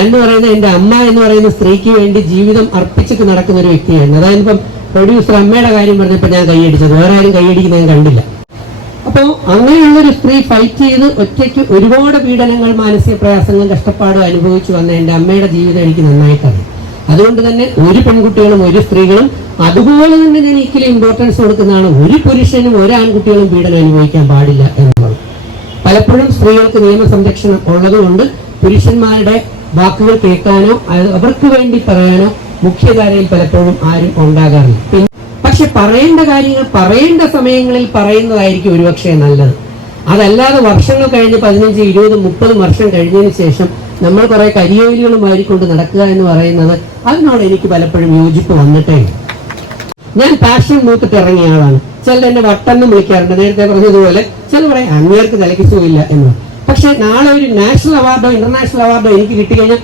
എന്ന് പറയുന്ന എന്റെ അമ്മ എന്ന് പറയുന്ന സ്ത്രീക്ക് വേണ്ടി ജീവിതം അർപ്പിച്ചിട്ട് നടക്കുന്ന ഒരു വ്യക്തിയായിരുന്നു. അതായത് ഇപ്പം പ്രൊഡ്യൂസർ അമ്മയുടെ കാര്യം പറഞ്ഞപ്പോൾ ഞാൻ കൈയടിച്ചത്, വേറെ ആരും കൈയടിക്കുന്നത് ഞാൻ കണ്ടില്ല. അപ്പോൾ അങ്ങനെയുള്ളൊരു സ്ത്രീ ഫൈറ്റ് ചെയ്ത് ഒറ്റയ്ക്ക് ഒരുപാട് പീഡനങ്ങൾ, മാനസിക പ്രയാസങ്ങളും കഷ്ടപ്പാടും അനുഭവിച്ചു വന്ന എൻ്റെ അമ്മയുടെ ജീവിതം എനിക്ക് നന്നായിട്ടറിയാം. അതുകൊണ്ട് തന്നെ ഒരു പെൺകുട്ടികളും ഒരു സ്ത്രീകളും അതുപോലെ തന്നെ ഞാൻ ഈക്വലി ഇമ്പോർട്ടൻസ് കൊടുക്കുന്നതാണ്. ഒരു പുരുഷനും ഒരു ആൺകുട്ടികളും പീഡനം അനുഭവിക്കാൻ പാടില്ല എന്നുള്ളത്. പലപ്പോഴും സ്ത്രീകൾക്ക് നിയമസംരക്ഷണം ഉള്ളതുകൊണ്ട് പുരുഷന്മാരുടെ വാക്കുകൾ കേൾക്കാനോ അവർക്ക് വേണ്ടി പറയാനോ മുഖ്യധാരയിൽ പലപ്പോഴും ആരും ഉണ്ടാകാറില്ല. പക്ഷെ പറയേണ്ട കാര്യങ്ങൾ പറയേണ്ട സമയങ്ങളിൽ പറയുന്നതായിരിക്കും ഒരുപക്ഷെ നല്ലത്. അതല്ലാതെ വർഷങ്ങൾ കഴിഞ്ഞ് 15, 20, 30 വർഷം കഴിഞ്ഞതിന് ശേഷം നമ്മൾ കുറെ കരിയോലികളും വാരിക്കൊണ്ട് നടക്കുക എന്ന് പറയുന്നത്, അതിനോട് എനിക്ക് പലപ്പോഴും യോജിപ്പ് വന്നിട്ടേ. ഞാൻ പാഷൻ മൂത്തിട്ട് ഇറങ്ങിയ ആളാണ്. ചിലർ എന്നെ വട്ടെന്നും വിളിക്കാറുണ്ട്. നേരത്തെ പറഞ്ഞതുപോലെ ചില പറയാം അങ്ങേർക്ക് തലയ്ക്ക് സുഖമില്ല എന്ന്. പക്ഷെ നാളെ ഒരു നാഷണൽ അവാർഡോ ഇന്റർനാഷണൽ അവാർഡോ എനിക്ക് കിട്ടിക്കഴിഞ്ഞാൽ